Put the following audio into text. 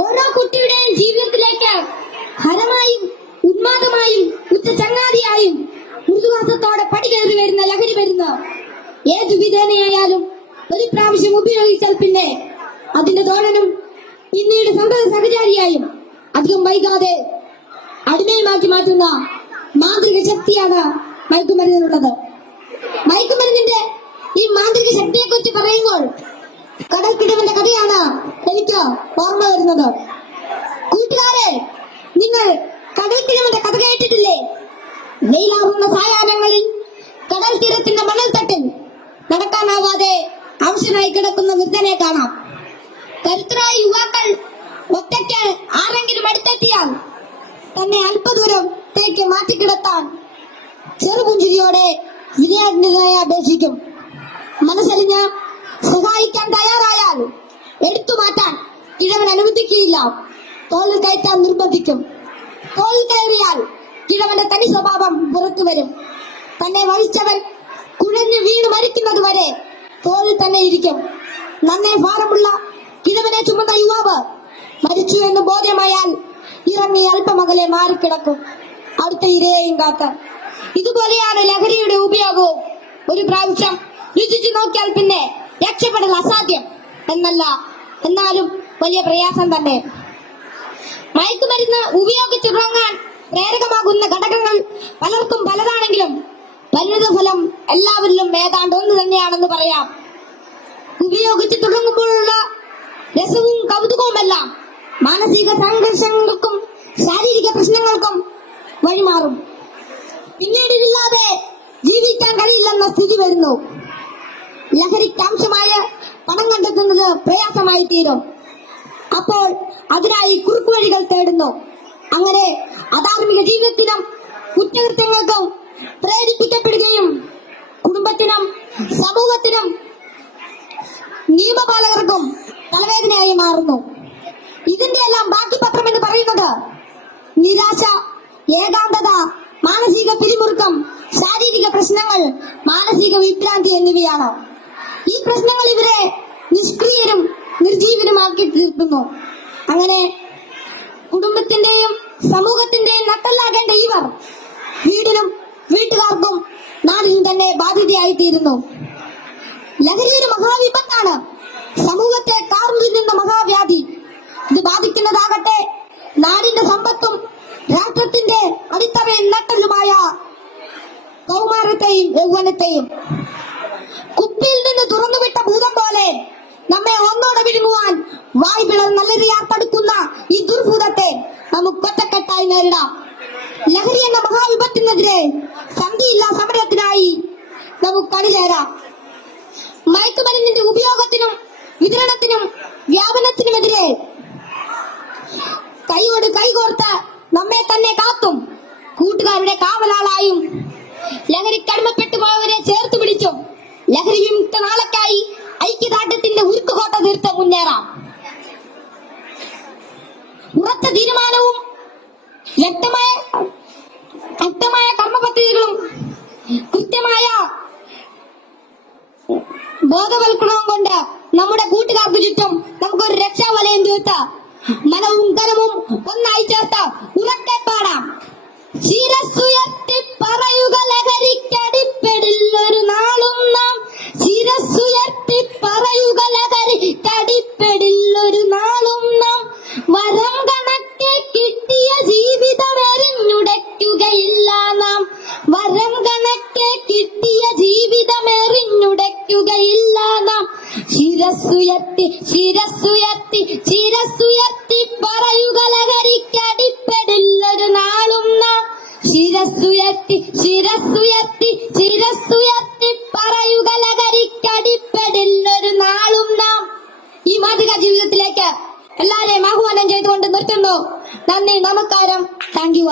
ഓരോ കുട്ടിയുടെയും ജീവിതത്തിലേക്ക് ഹരമായും ഉന്മാദമായും ഉച്ച ചങ്ങാതിയായും മൃദുവാസത്തോടെ പടികേറി വരുന്ന ലഹരി വരുന്ന ഏതു വിധേനയായാലും ഒരു പ്രാവശ്യം ഉപയോഗിച്ചാൽ പിന്നെ അതിന്റെ തോഴനും പിന്നീട് സമ്പദ സഹചാരിയായും അധികം വൈകാതെ അടിമയുമാക്കി മാറ്റുന്ന മാന്ത്രിക ശക്തിയാണ് മയക്കുമരുന്നിനുള്ളത്. മയക്കുമരുന്നിന്റെ ഈ മാന്ത്രിക ശക്തിയെ കുറിച്ച് പറയുമ്പോൾ കടൽക്കിടവിന്റെ കഥയാണ് എനിക്ക് ഓർമ്മ വരുന്നത്? കൂട്ടുകാരെ നിങ്ങൾ കടൽക്കിടവിന്റെ കഥ കേട്ടിട്ടില്ലേ? വെയിലാവുന്ന സായാഹ്നങ്ങളിൽ കടൽ തീരത്തിന്റെ മണൽത്തട്ടിൽ നടക്കാനാവാതെ അവശനായി കിടക്കുന്ന വൃദ്ധനെ കാണാം. കരുത്തരായ യുവാക്കൾ ഒറ്റയ്ക്ക് ആരെങ്കിലും അടുത്തെത്തിയാൽ തന്നെ അല്പദൂരത്തേക്ക് മാറ്റിക്കിടത്താൻ ചെറുപുഞ്ചിരിയോടെ വിനയാജ്ഞതയെ അപേക്ഷിക്കും. മനസ്സലിഞ്ഞ് സഹായിക്കാൻ തയ്യാറായാൽ എടുത്തു മാറ്റാൻ കിഴവൻ അനുവദിക്കുകയില്ല. തോളിൽ കയറ്റാൻ നിർബന്ധിക്കും. തോളിൽ കയറിയാൽ കിഴവന്റെ തനി സ്വഭാവം പുറത്തു വരും. തന്നെ വഹിച്ചവൻ കുഴഞ്ഞു വീണ് മരിക്കുന്നത് വരെ തോളിൽ തന്നെ ഇരിക്കും. നന്നേ ഭാരമുള്ള കിഴവനെ ചുമന്ന യുവാവ് മരിച്ചു എന്ന് ബോധ്യമായാൽ ഇറങ്ങി അല്പമകലെ മാറിക്കിടക്കും. അടുത്ത ഇരയെയും കാത്ത്. ഇതുപോലെയാണ് ലഹരിയുടെ ഉപയോഗവും. ഒരു പ്രാവശ്യം രുചിച്ചു നോക്കിയാൽ പിന്നെ രക്ഷപ്പെടൽ അസാധ്യം എന്നല്ല. എന്നാലും വലിയ പ്രയാസം തന്നെ. മയക്കുമരുന്ന് ഉപയോഗിച്ചുറങ്ങാൻ പ്രേരകമാകുന്ന ഘടകങ്ങൾ പലർക്കും പലതാണെങ്കിലും പരിണിത ഫലം എല്ലാവരിലും ഏതാണ്ട് ഒന്ന് തന്നെയാണെന്ന് പറയാം. ഉപയോഗിച്ച് തുടങ്ങുമ്പോഴുള്ള രസവും കൗതുകവുമെല്ലാം മാനസിക സംഘർഷങ്ങൾക്കും ശാരീരിക പ്രശ്നങ്ങൾക്കും വഴിമാറും. പിന്നീടില്ലാതെ ജീവിക്കാൻ കഴിയില്ലെന്ന സ്ഥിതി വരുന്നു. ലഹരിക്കാംശമായ പണം കണ്ടെത്തുന്നത് പ്രയാസമായി തീരും. അപ്പോൾ അതിനായി കുറുക്കുവഴികൾ തേടുന്നു. അങ്ങനെ അധാർമിക ജീവിതത്തിനും കുറ്റകൃത്യങ്ങൾക്കും പ്രേരിപ്പിക്കപ്പെടുകയും കുടുംബത്തിനും സമൂഹത്തിനും നിയമപാലകർക്കും തലവേദനയായി മാറുന്നു. ഇതിന്റെ എല്ലാം ബാക്കി പത്രം എന്ന് പറയുന്നത് നിരാശ ഏകാന്തത മാനസിക പിരിമുറുക്കം ശാരീരിക പ്രശ്നങ്ങൾ മാനസിക വിഭ്രാന്തി എന്നിവയാണ്. പ്രശ്നങ്ങൾ ഇവരെ നിഷ്ക്രിയരും നിർജീവനുമാക്കി തീർക്കുന്നു. അങ്ങനെ കുടുംബത്തിന്റെയും സമൂഹത്തിന്റെയും നട്ടല്ലാകേണ്ട ഇവർ വീടിനും വീട്ടുകാർക്കും നാടിനും തന്നെ ബാധ്യതയായി തീരുന്നു ലഹരി ഒരു മഹാവിപത്താണ് സമൂഹത്തെ കാർന്നിരുന്ന മഹാവ്യാധി. ഇത് ബാധിക്കുന്നതാകട്ടെ നാടിന്റെ സമ്പത്തും രാഷ്ട്രത്തിന്റെ അടിത്തറയിൽ നട്ടലുമായ കൗമാരത്തെയും യൗവനത്തെയും. കുപ്പിയിൽ നിന്ന് തുറന്നുവിട്ട ഭൂതം പോലെ നമ്മെ ഒന്നോടെ വിഴുങ്ങുവാൻ വായ് പിളർന്നല്ലറിയാൻ തടുക്കുന്ന ഈ ദുർഭൂതത്തെ നമുക്ക് ഒറ്റക്കെട്ടായി നേരിടാം. ലഹരി എന്ന മഹാവിപത്തിനെതിരെ സന്ധിയില്ല സമരത്തിനായി നമുക്ക് അണിചേരാം മയക്കുമരുന്നിന്റെ ഉപയോഗത്തിനും വിതരണത്തിനും വ്യാപനത്തിനുമെതിരെ കൈയോട് കൈകോർത്ത് നമ്മെ തന്നെ കാത്തും. കൂട്ടുകാരുടെ കാവലാളായും ലഹരിക്കടിമപ്പെട്ടു പോയവരെ ചേർത്ത് പിടിച്ചും ലഹരി നാളക്കായി ഐക്യദാർഢ്യത്തിന്റെ ഉരുക്കുകോട്ട തീർത്ത് മുന്നേറാം. ഉറച്ച തീരുമാനവും വ്യക്തമായ വ്യക്തമായ കർമ്മപദ്ധതികളും കൃത്യമായ ബോധവൽക്കരണവും കൊണ്ട് നമ്മുടെ കൂട്ടുകാർക്ക് ചുറ്റും നമുക്കൊരു രക്ഷാവലയം തീർത്ത് മനവും കലവും ഒന്നായി വരം കണക്കെ കിട്ടിയ ജീവിതമെറിഞ്ഞുടയ്ക്കുകയില്ല നാം. ശിരസ്സുയർത്തി ശിരസ്സുയർത്തി ശിരസ്സുയർത്തി പറയുക ലഹരിക്കടിപ്പെടില്ലൊരു നാളും നാം. ശിരസ്സുയർത്തി ശിരസ്സുയർത്തി ശിരസ്സുയർത്തി പറയുക ലഹരിക്കടിപ്പെടില്ലൊരു നാളും നാം. ഈ മാതൃകാ ജീവിതത്തിലേക്ക് എല്ലാരെയും ആഹ്വാനം ചെയ്തുകൊണ്ട് നിർത്തുന്നു. നന്ദി നമസ്കാരം. Thank you.